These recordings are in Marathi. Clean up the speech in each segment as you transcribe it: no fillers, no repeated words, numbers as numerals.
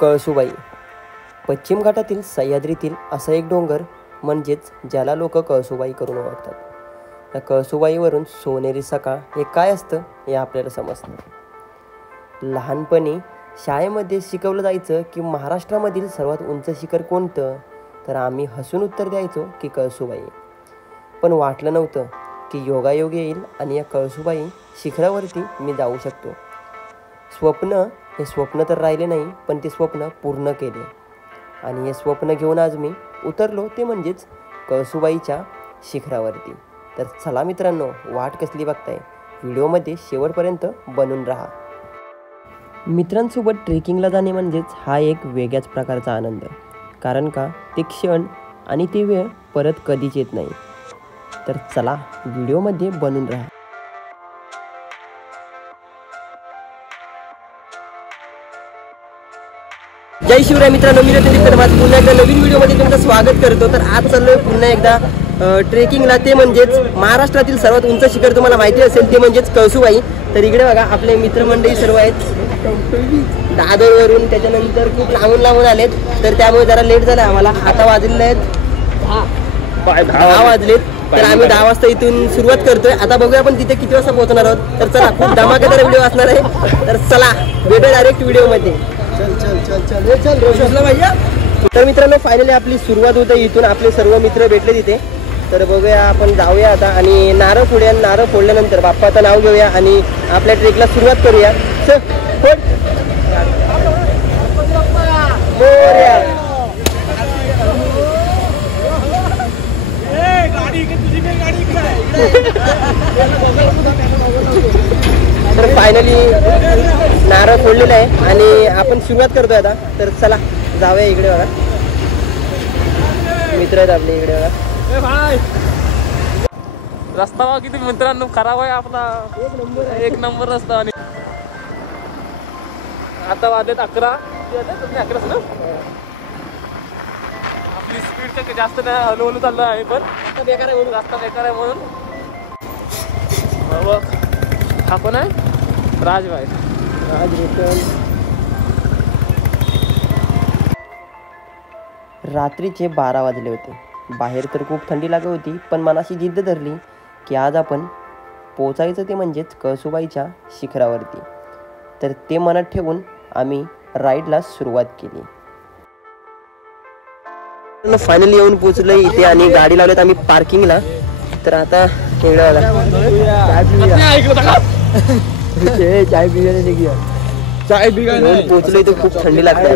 कळसुबाई पश्चिम घाटातील सह्याद्रीतील असा एक डोंगर म्हणजेच ज्याला लोक कळसुबाई करून ओळखतात. या कळसुबाईवरून सोनेरी सकाळ हे काय असतं हे आपल्याला समजतं. लहानपणी शाळेमध्ये शिकवलं जायचं की महाराष्ट्रामधील सर्वात उंच शिखर कोणतं, तर आम्ही हसून उत्तर द्यायचो की कळसुबाई. पण वाटलं नव्हतं की योगायोग येईल आणि या कळसुबाई शिखरावरती मी जाऊ शकतो. हे स्वप्न तर राहिले नाही, पण ते स्वप्न पूर्ण केले आणि हे स्वप्न घेऊन आज मी उतरलो, ते म्हणजेच कळसुबाईच्या शिखरावरती. तर चला मित्रांनो, वाट कसली बघताय, व्हिडिओमध्ये शेवटपर्यंत बनून राहा. मित्रांसोबत ट्रेकिंगला जाणे म्हणजेच हा एक वेगळ्याच प्रकारचा आनंद, कारण का ते क्षण आणि ती वेळ परत कधीच येत नाही. तर चला व्हिडिओमध्ये बनून राहा. जय शिवराय मित्रांनो, मी पुन्हा एकदा नवीन व्हिडिओमध्ये तुमचं स्वागत करतो. तर आज चाललोय पुन्हा एकदा ट्रेकिंगला, ते म्हणजेच महाराष्ट्रातील सर्वात उंच शिखर तुम्हाला माहिती असेल ते म्हणजेच कळसुबाई. तर इकडे बघा आपले मित्रमंडळी सर्व आहेत दादरवरून, त्याच्यानंतर खूप लांबून आलेत. तर त्यामुळे जरा लेट झाला आम्हाला. आता वाजलेले आहेत 10 वाजलेत. तर आम्ही 10 वाजता इथून सुरुवात करतोय. आता बघूया आपण तिथे किती वाजता पोहोचणार आहोत. तर चला, खूप धमाकेदार व्हिडिओ असणार आहे. तर चला भेटूया डायरेक्ट व्हिडिओमध्ये. तर मित्रांनो, फायनली आपली सुरुवात होते इथून. आपले सर्व मित्र भेटले तिथे. तर बघूया, आपण जाऊया आता आणि नारळ फोडल्यानंतर बाप्पाचं नाव घेऊया आणि आपल्या ट्रेकला सुरुवात करूया. तर फायनली नारळ फोडलेला आहे आणि आपण सुरुवात करतोय आता. तर चला जाऊया. इकडे बघा मित्र आहेत आपले, इकडे बघा. रस्ता किती मित्रांनो खराब आहे आपला, एक नंबर रस्ता. आणि आता वाजलेत 11. तुम्ही 11 ना, आपली स्पीड तर जास्त नाही, हळूहळू चाललो आहे. पण रस्ता बेकार आहे म्हणून. हा कोण आहे? राजभाई. रात्रीचे 12 वाजले होते. बाहेर तर खूप थंडी लागत होती, पण मनाशी जिद्द धरली की आज आपण पोचायचं, ते म्हणजेच कळसुबाईच्या शिखरावरती. तर ते मनात ठेवून आम्ही राईडला सुरुवात केली. फायनली येऊन पोचलो इथे आणि गाडी लावल्यात आम्ही पार्किंगला. तर आता चाय पोचलो इथे. खूप थंडी लागते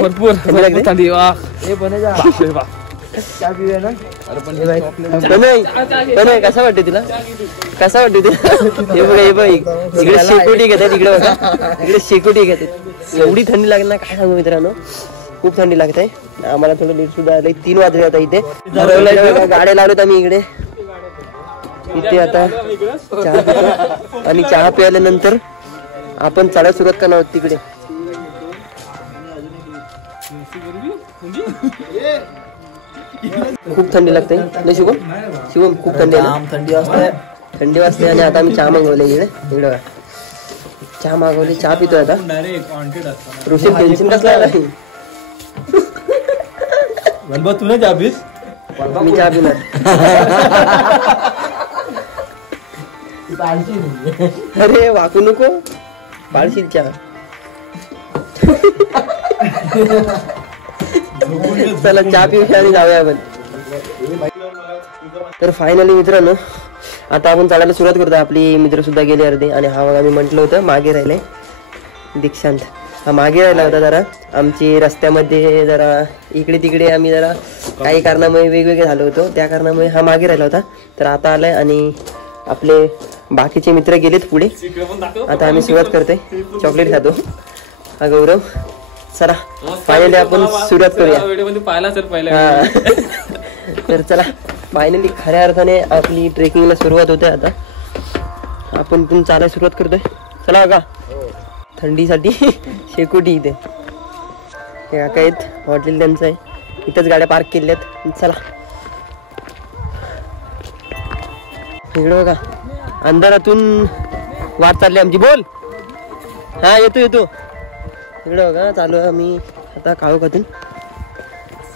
भरपूर. कसा वाटते तुला? हे बघ इकडे शेकोटी घेतात, इकडे बघा इकडे शेकोटी घेतात. एवढी थंडी लागेल ना, काय सांगू मित्रांनो, खूप थंडी लागते. आम्हाला थोडं लेट सुद्धा आलंय. 3 वाजले आता इथे. गाड्या लावल्यात आम्ही इकडे. आता चहा आणि चहा प्यायल्यानंतर आपण चढायला सुरुवात करणार आहोत तिकडे. खूप थंडी लागते ना शिवम खूप थंडी वाजते. आणि आता आम्ही चहा मागवले इकडे चहा मागवली, चहा पितोय आता. ऋषी टेन्शन कसला नाही, तू नाही चहा पीस, मी चहा पिणार. अरे वाकू नको, पाळशील चहा. चला चहा पिऊया आणि जाऊया आपण. तर फायनली मित्रांनो, आता आपण चढायला सुरुवात करतो. आपली मित्र सुद्धा गेले अर्धे. आणि हा बघा, मी म्हटलं होतं मागे राहिलाय दीक्षांत. हा मागे राहिला होता जरा. आमची रस्त्यामध्ये जरा इकडे तिकडे आम्ही जरा काही कारणामुळे वेगवेगळे झालो होतो, त्या कारणामुळे हा मागे राहिला होता. तर आता आलाय आणि आपले बाकीचे मित्र गेलेत पुढे. आता आम्ही सुरुवात करतोय. चॉकलेट खातो हा गौरव. चला फायनली आपण सुरुवात करूया. तर चला फायनली खऱ्या अर्थाने आपली ट्रेकिंगला सुरुवात होते. आता आपण इथून चालायला सुरुवात करतोय. चला का थंडीसाठी शेकोटी इथे हे काका आहेत, हॉटेल त्यांचं आहे. इथंच गाड्या पार्क केल्यात. चला इकडे बघा, अंधारातून वाट चालली आमची. बोल. हा येतो इकडे बघा चालू आहे आम्ही आता काळोखातून.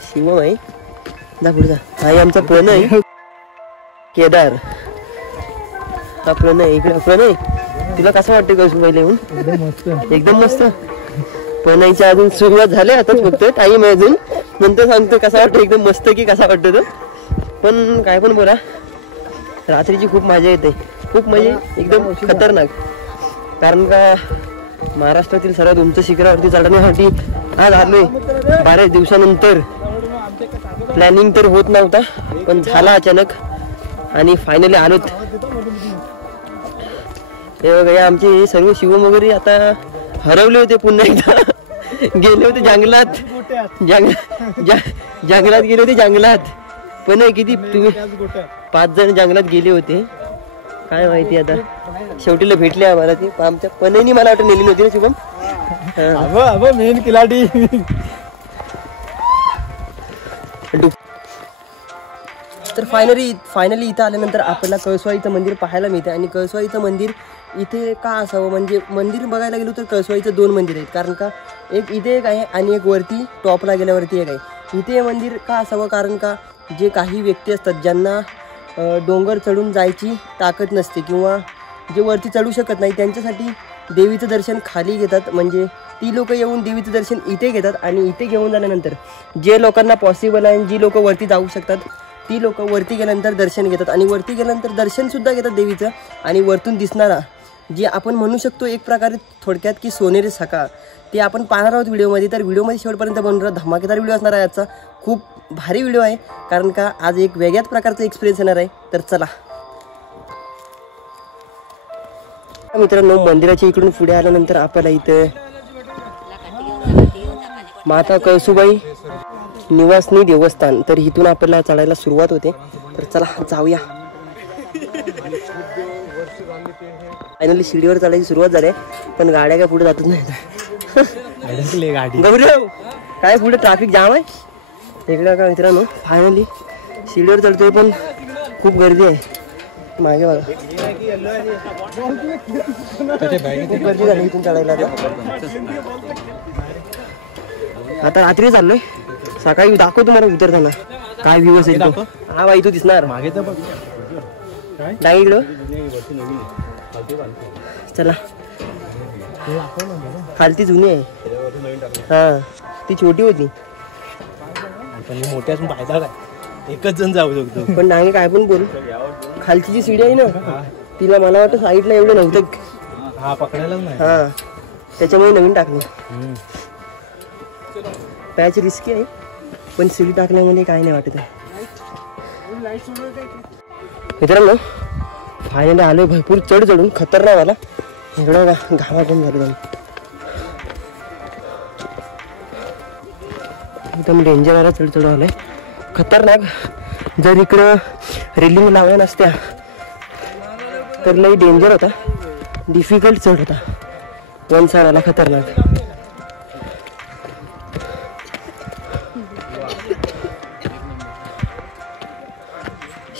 शिवम आहे, जा पुढे जा. हा आमचा प्रणय केदार. हा प्रणय इकडे. प्रणय तुला कसं वाटतं कसं पहिले येऊन? एकदम मस्त. प्रणयची अजून सुरुवात झाली आताच फक्त टाईम आहे अजून, नंतर सांगतो कसा वाटतं एकदम मस्त की कसा वाटतो तो. पण काय पण बोला, रात्रीची खूप मजा येते, खूप म्हणजे एकदम खतरनाक. कारण का महाराष्ट्रातील सर्वात उंच शिखरावरती चढण्यासाठी आज आलोय 12 दिवसानंतर. प्लॅनिंग तर होत नव्हता पण झाला अचानक आणि फायनली आलोत. हे बघा आमचे सर्व शिवम वगैरे आता हरवले होते, पुन्हा एकदा गेले होते जंगलात. जंगलात गेले होते जंगलात. पण किती तुम्ही 5 जण जंगलात गेले होते काय माहिती. आता शेवटीला भेटले आम्हाला ते. आमच्या पणनी मला वाटतं नेली नव्हती ना शुभम. मेन किलाडी. तर फायनली इथं आल्यानंतर आपल्याला कळसवाईचं मंदिर पाहायला मिळते. आणि कळसवाईचं मंदिर इथे का असावं म्हणजे मंदिर बघायला गेलो तर कळसवाईचं 2 मंदिर आहेत. कारण का एक इथे एक आहे आणि एक वरती टॉपला गेल्यावरती एक आहे. इथे हे मंदिर का असावं कारण का जे काही व्यक्ती असतात ज्यांना डोंगर चढून जायची ताकद नसते किंवा जे वरती चढू शकत नाही त्यांच्यासाठी देवीचं दर्शन खाली घेतात. म्हणजे ती लोक येऊन देवीचं दर्शन इथे घेतात आणि इथे घेऊन झाल्यानंतर जे लोकांना पॉसिबल आहे, जी लोक वरती जाऊ शकतात ती लोक वरती गेल्यानंतर दर्शन घेतात. आणि वरती गेल्यानंतर दर्शनसुद्धा घेतात देवीचं. आणि वरतून दिसणारा जे आपण म्हणू शकतो एक प्रकारे थोडक्यात की सोनेरी सकाळ, ते आपण पाहणार आहोत व्हिडिओमध्ये. तर व्हिडिओमध्ये शेवटपर्यंत बनणार धमाकेदार व्हिडिओ असणार आहे आजचा. खूप भारी व्हिडिओ आहे कारण का आज एक वेगळ्याच प्रकारचा एक्सपिरियन्स येणार आहे. तर चला मित्रांनो, मंदिराच्या इकडून पुढे आल्यानंतर आपल्याला इथं माता कळसुबाई निवासनी देवस्थान, तर इथून आपल्याला चढायला सुरुवात होते. तर चला जाऊया. फायनली शिडीवर चढायची सुरुवात झाली पण गाड्या काय पुढे जातच नाही. गौरव काय पुढे ट्रॅफिक जाम आहे इकडे का मित्रांनो. फायनली शिडीवर चढतोय पण खूप गर्दी आहे मागे बघा. खूप गर्दी झाली इथून चढायला. आता रात्री चाललोय, सकाळी दाखव तुम्हाला उतरताना काय व्ह्यू असेल. हा बाई तू दिसणार मागे तर इकडं. चला खालती जुनी आहे. हा ती छोटी होती मोठ्या फायदा काय, एकच जण जाऊ शकतो. पण डांगे काय पण बोल, खालची जी सीडी आहे ना तिला मला वाटतं साईडला एवढं नव्हतं. हा पकडायला नाही. हा त्याच्यामुळे नवीन टाकली. त्याची रिस्की आहे पण सीडी टाकल्यामुळे काही नाही वाटत आहे. मित्रांनो फायनली आलोय भरपूर चढ चढून खतरनाक वाला. इकडं घामाटून झालं एकदम डेंजर वाला चढ चढ आलाय खतरनाक. जर इकडं रेलिंग लावल्या नसत्या तर लई डेंजर होता, डिफिकल्ट चढ होता. वन साइड आला खतरनाक.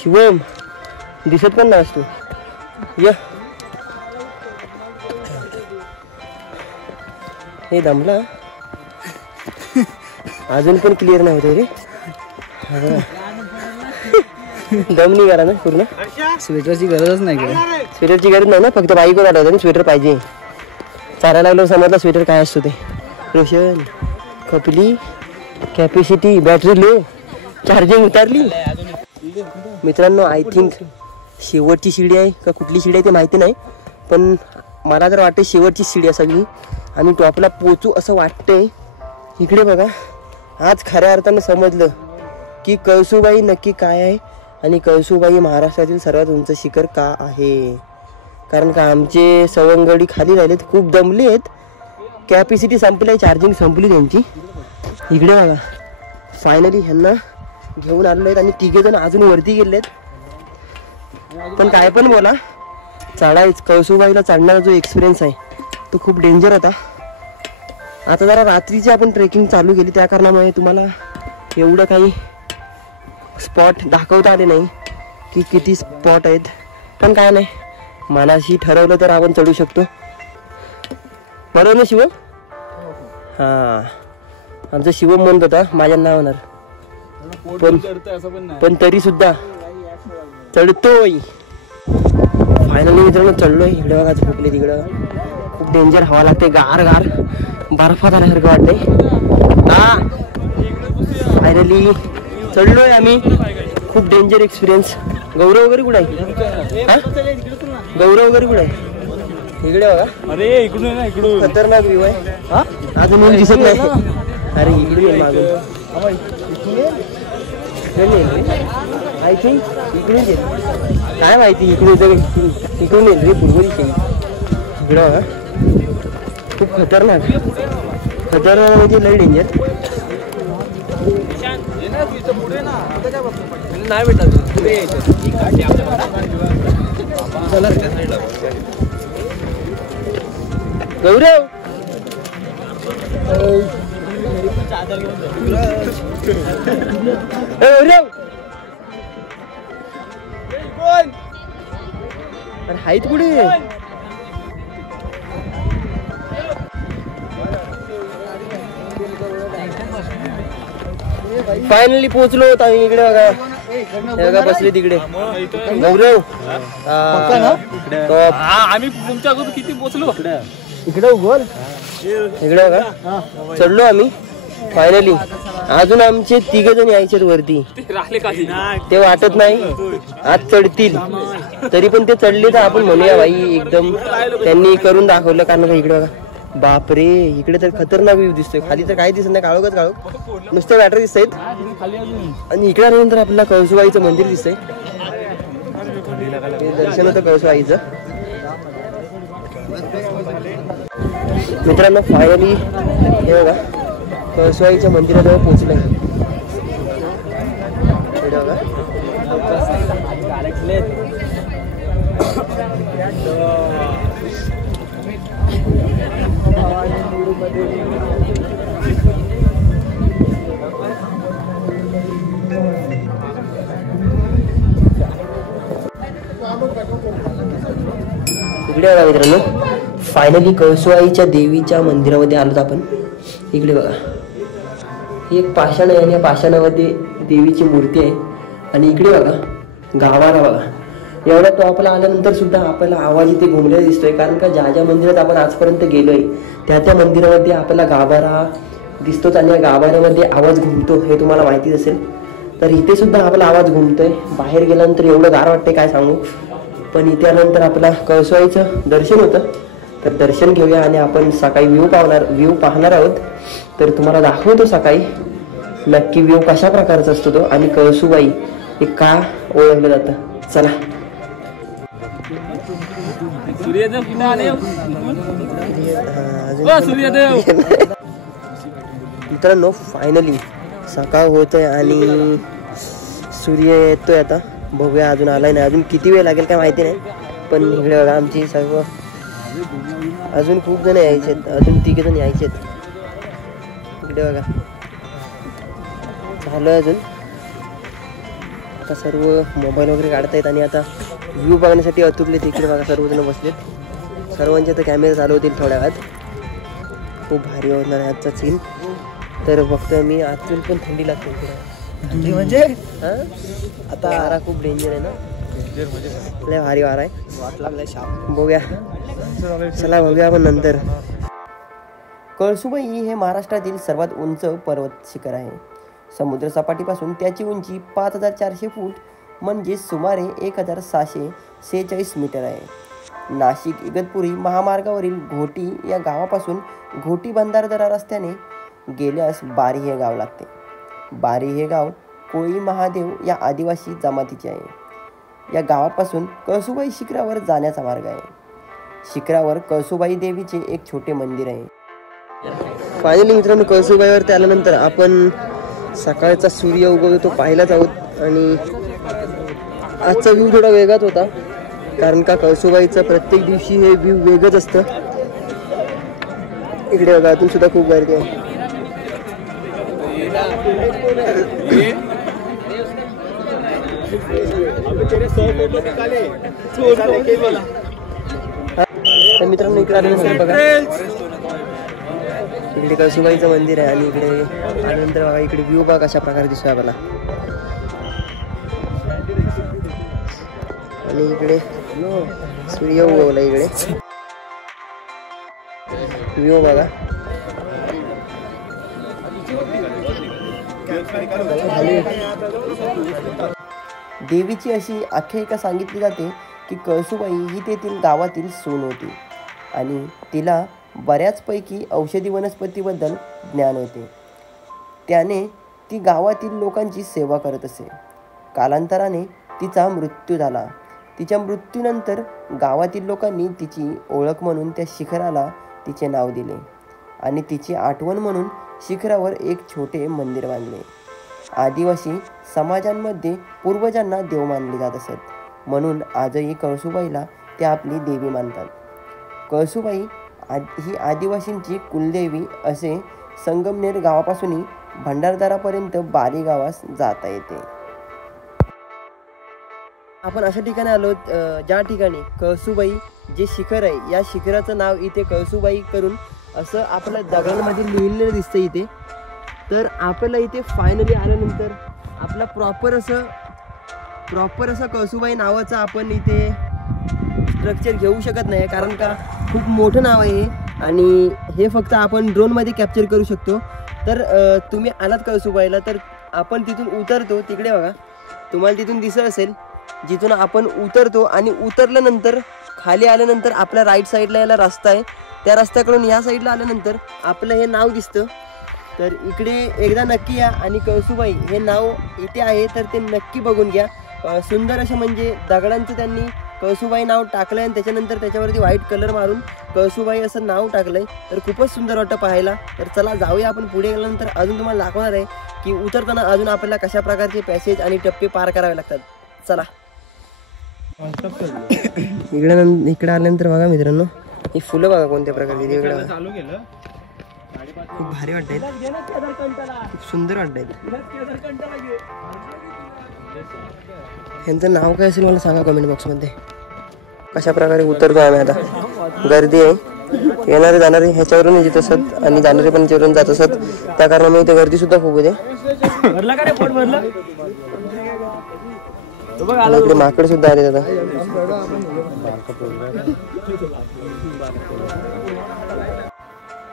शिवम दिसत पण नाही तू. या हे दमला अजून पण क्लिअर नाही होते रे. दम नाही करा ना पूर्ण. स्वेटरची गरजच नाही. स्वेटरची गरज नाही ना, फक्त बाईकवर आलं होतं स्वेटर पाहिजे. चालायला लागलो समजला स्वेटर काय असतो ते. रोशन खपली कॅपॅसिटी, बॅटरी लो, चार्जिंग उतारली. मित्रांनो आय थिंक शेवटची शिडी आहे का कुठली शिडी आहे ते माहिती नाही पण मला तर वाटते शेवटची शिडी असावी. आम्ही टॉपला पोचू असं वाटतंय. इकडे बघा आज खऱ्या अर्थानं समजलं की कळसुबाई नक्की काय आहे आणि कळसुबाई महाराष्ट्रातील सर्वात उंच शिखर का आहे. कारण का आमचे सवंगडी खाली राहिलेत, खूप दमले आहेत, कॅपॅसिटी संपली आहे, चार्जिंग संपली त्यांची. इकडे बघा फायनली ह्यांना घेऊन आलेलो आहेत आणि 3 जण अजून वरती गेलेत. पण काय पण बोला कळसुबाईला चढणारा जो एक्सपिरियन्स आहे तो खूप डेंजर होता. आता जरा रात्रीची आपण ट्रेकिंग चालू केली त्या कारणामुळे तुम्हाला एवढं काही स्पॉट दाखवता आले नाही की किती स्पॉट आहेत. पण काय नाही, मनाशी ठरवलं तर आपण चढू शकतो. बरोबर ना शिव? हा आमचा शिवम म्हणत होता माझ्या नाव होणार, पण तरी सुद्धा चढतोय. फायनली मित्रांनो चढलोय. इकडे बघा झोपले तिकडं, खूप डेंजर हवा लागते, गार गार बर्फात आल्यासारखं वाटतंय. हा फायनली चढलोय आम्ही. खूप डेंजर एक्सपिरियन्स. गौरव वगैरे कुठे आहे? गौरव वगैरे कुठे आहे? इकडे बघा. अरे इकडून ना, इकडून खतरनाक व्ह्यू आहे. अजून येऊन दिसत नाही. अरे इकडे ये मागून. आय थिंक इकडून येईल, काय माहिती. इकडून इकडून येईल रे पूर्व दिशेने. इकडं बघा खूप खतरनाक खतरनाक म्हणजे लय डेंजर. नाही भेटत गौरव गौरव अरे हाईत कुठे? फायनली पोहोचलो होतो आम्ही. इकडे बघा, बघा बसले तिकडे गौरव. आम्ही तुमच्या अगोदर किती पोहोचलो. इकडे उगल, इकडे बघा चढलो आम्ही फायनली. अजून आमचे 3 जण यायचे वरती, राहिले काही ते वाटत नाही आज चढतील. तरी पण ते चढले तर आपण म्हणूया भाई एकदम त्यांनी करून दाखवलं. कारण इकडे बघा, बापरे इकडे तर खतरनाक व्ह्यू दिसतोय. खाली तर काही दिसत नाही, काळोखच काळोख, नुसते बॅटर दिसत आहेत. आणि इकडे आल्यानंतर आपल्याला कळसुबाईचं मंदिर दिसतंय. दर्शन होतं कळसुबाईचं. मित्रांनो फायनली हे बघा कळसुबाईच्या मंदिराजवळ पोहोचलोय. इकडे बघा मित्रांनो फायनली कळसुबाईच्या देवीच्या मंदिरामध्ये आलोत आपण. इकडे बघा ही एक पाषाण आहे आणि या पाषाणामध्ये देवीची मूर्ती आहे. आणि इकडे बघा गाभारा बघा. एवढा टॉपला आल्यानंतर सुद्धा आपल्याला आवाज इथे घुमलेला दिसतोय. कारण का ज्या ज्या मंदिरात आपण आजपर्यंत गेलोय त्या मंदिरामध्ये आपल्याला गाभारा दिसतोच. आणि या गाभाऱ्यामध्ये आवाज घुमतो हे तुम्हाला माहितीच असेल. तर इथे सुद्धा आपला आवाज घुमतोय. बाहेर गेल्यानंतर एवढं गार वाटतंय काय सांगू. पण इथे आल्यानंतर आपला कळसुबाईचं दर्शन होतं. तर दर्शन घेऊया आणि आपण सकाळी व्ह्यू पाहणार आहोत. तर तुम्हाला दाखवतो सकाळी नक्की व्ह्यू कशा प्रकारचा असतो तो आणि कळसुबाई हे का ओळखलं जातं. चला सूर्यदेव कुठे आले. सूर्यदेव मित्रांनो फायनली सकाळ होतोय आणि सूर्य येतोय. आता बघूया, अजून आलाय नाही. अजून किती वेळ लागेल काय माहिती नाही. पण इकडे बघा आमची सर्व अजून खूप जण यायचे आहेत. अजून 3 जण यायचे आहेत. इकडे बघा झालं अजून. आता सर्व मोबाईल वगैरे काढतायत आणि आता व्ह्यू बघण्यासाठी अतुकलेत. इकडे बघा सर्वजण बसलेत. सर्वांचे आता कॅमेरे चालू होतील थोड्या वेळात. खूप भारी होणार आहे आजचा सीन. तर बघतोय मी आतून पण थंडी लागते थंडी म्हणजे हा आता वारा खूप डेंजर आहे ना. लय भारी वारा आहे. बघूया चला बघूया आपण नंतर. कळसुबाई हे महाराष्ट्रातील सर्वात उंच पर्वत शिखर आहे. समुद्र सपाटीपासून त्याची उंची 5400 फूट म्हणजे सुमारे 1646 मीटर आहे. नाशिक इगतपुरी महामार्गावरील घोटी या गावापासून घोटी बंधारदरा रस्त्याने गेल्यास बारी हे गाव लागते. बारी हे गाव कोळी महादेव या आदिवासी जमातीचे आहे. या गावापासून कळसुबाई शिखरावर जाण्याचा मार्ग आहे. शिखरावर कळसुबाई देवीचे एक छोटे मंदिर आहे. फायनली मित्रांनो कळसुबाईवर त्यानंतर आपण सकाळचा सूर्य उगवतो तो पाहिलाच आहोत. आणि आजचा व्ह्यू थोडा वेगळाच होता. कारण का कळसुबाईचं प्रत्येक दिवशी हे व्ह्यू वेगळंच असतं. इकडे बघा अजून सुद्धा खूप गर्दी आहे. तर मित्रांनो इकडे आल्यानंतर बघा इकडे कळसुबाईचं मंदिर आहे आणि इकडे आल्यानंतर बघा इकडे व्ह्यू बघा कशा प्रकारे दिसतोय आपल्याला. आणि इकडे सूर्य उगवला इकडे व्ह्यू बघा. देवीची अशी आख्यायिका सांगितली जाते की कळसुबाई ही तेथील गावातील सून होती आणि तिला बऱ्याचपैकी औषधी वनस्पतीबद्दल ज्ञान होते. त्याने ती गावातील लोकांची सेवा करत असे. कालांतराने तिचा मृत्यू झाला. तिच्या मृत्यूनंतर गावातील लोकांनी तिची ओळख म्हणून त्या शिखराला तिचे नाव दिले आणि तिची आठवण म्हणून शिखरावर एक छोटे मंदिर बांधले. आदिवासी समाजांमध्ये पूर्वजांना देव मानले जात असत, म्हणून आजही कळसुबाईला ते आपली देवी मानतात. कळसुबाई ही आदिवासींची कुलदेवी असे संगमनेर गावापासून भंडारदरापर्यंत बारी गावास जाता येते. आपण अशा ठिकाणी आलो ज्या ठिकाणी कळसुबाई जे शिखर आहे या शिखराचं नाव इथे कळसुबाई करून असं आपल्या दगडांमध्ये लिहिलेलं दिसतं इथे. तर आपल्याला इथे फायनली आल्यानंतर आपला प्रॉपर असं कळसुबाई नावाचं आपण इथे स्ट्रक्चर घेऊ शकत नाही, कारण का खूप मोठं नाव आहे आणि हे फक्त आपण ड्रोनमध्ये कॅप्चर करू शकतो. तर तुम्ही आलात कळसुबाईला तर आपण तिथून उतरतो. तिकडे बघा तुम्हाला तिथून दिसत असेल जिथून आपण उतरतो आणि उतरल्यानंतर खाली आल्यानंतर आपल्या राईट साईडला याला रस्ता आहे. त्या रस्त्याकडून या साईडला आल्यानंतर आपलं हे नाव दिसतं. तर इकडे एकदा नक्की या आणि कळसुबाई हे नाव इथे आहे तर ते नक्की बघून घ्या. सुंदर असं म्हणजे दगडांचं त्यांनी कळसुबाई नाव टाकलंय आणि त्याच्यानंतर त्याच्यावरती व्हाईट कलर मारून कळसुबाई असं नाव टाकलंय. तर खूपच सुंदर वाटतं पाहायला. तर चला जाऊया आपण पुढे गेल्यानंतर अजून तुम्हाला दाखवणार आहे की उतरताना अजून आपल्याला कशा प्रकारचे पॅसेज आणि टप्पे पार करावे लागतात. चला इकडे आल्यानंतर बघा मित्रांनो ही फुलं बघा कोणत्या प्रकारची वेगळं चालू केलं. खूप भारी वाटतंय, खूप सुंदर वाटतंय. ह्यांचं नाव काय असेल मला सांगा कमेंट बॉक्समध्ये. कशा प्रकारे उतरतो आम्ही आता. गर्दी आहे, येणारे जाणारे ह्याच्यावरून येत असत आणि जाणारे पण ह्याच्यावरून जात असत. त्या कारणामुळे इथे गर्दी सुद्धा खूप होते. इकडे माकड सुद्धा आले आता.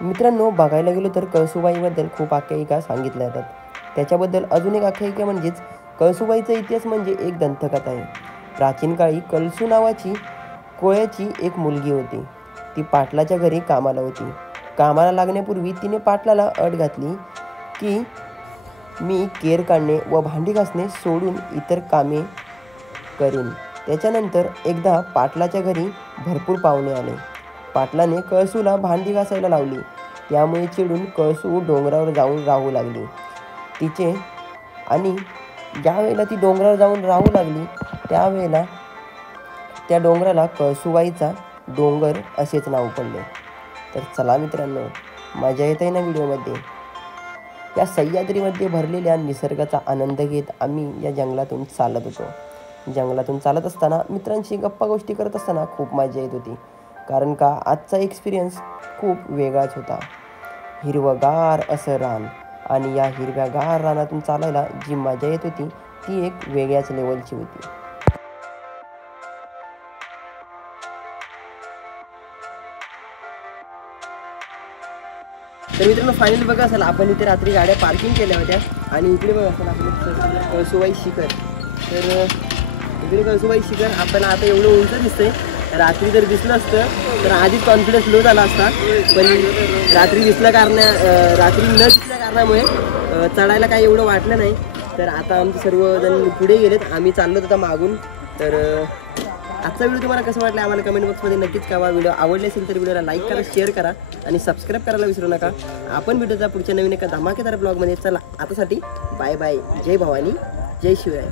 मित्रांनो बघायला गेलो तर कळसुबाईबद्दल खूप आख्यायिका सांगितल्या जातात. त्याच्याबद्दल अजून एक आख्यायिका म्हणजेच कळसुबाईचा इतिहास म्हणजे एक दंतकथा आहे. प्राचीन काळी कळसू नावाची कोळ्याची एक मुलगी होती. ती पाटलाच्या घरी कामाला होती. कामाला लागण्यापूर्वी तिने पाटलाला अट घातली की मी केर काढणे व भांडी घासणे सोडून इतर कामे करीन. त्याच्यानंतर एकदा पाटलाच्या घरी भरपूर पाहुणे आले. पाटलाने कळसूला भांडी घासायला लावली. त्यामुळे चिडून कळसू डोंगरावर जाऊन राहू लागली. तिचे आणि ज्यावेळेला ती डोंगरावर जाऊन राहू लागली त्यावेळेला त्या डोंगराला कळसुबाईचा डोंगर असेच नाव पडले. तर चला मित्रांनो मजा येत आहे ना व्हिडिओमध्ये. या सह्याद्रीमध्ये भरलेल्या निसर्गाचा आनंद घेत आम्ही या जंगलातून चालत होतो. जंगलातून चालत असताना मित्रांशी गप्पा गोष्टी करत असताना खूप मजा येत होती, कारण का आजचा एक्सपिरियन्स खूप वेगळाच होता. हिरवगार असं रान आणि या हिरव्यागार रानातून चालायला जी मजा येत होती ती एक वेगळ्याच लेवलची होती. तर मित्रांनो फायनली बघा असेल आपण इथे रात्री गाड्या पार्किंग केल्या होत्या आणि इकडे बघा असेल आपलं कळसुबाई शिखर. तर इकडे कळसुबाई शिखर आपल्याला आता एवढं उंच दिसतंय. रात्री जर दिसलं असतं तर आधीच कॉन्फिडन्स लो झाला असता, पण रात्री न दिसल्या कारणामुळे चढायला काही एवढं वाटलं नाही. तर आता आमचे सर्वजण पुढे गेलेत, आम्ही चाललो होतो मागून. तर आजचा व्हिडिओ तुम्हाला कसं वाटलं आम्हाला कमेंट बॉक्समध्ये नक्कीच कळवा. व्हिडिओ आवडले असेल तर व्हिडिओला लाईक करा, शेअर करा आणि सबस्क्राईब करायला विसरू नका. आपण भेटूया पुढच्या नवीन एका धमाकेदार ब्लॉगमध्ये. चला आतासाठी बाय बाय. जय भवानी, जय शिवराय.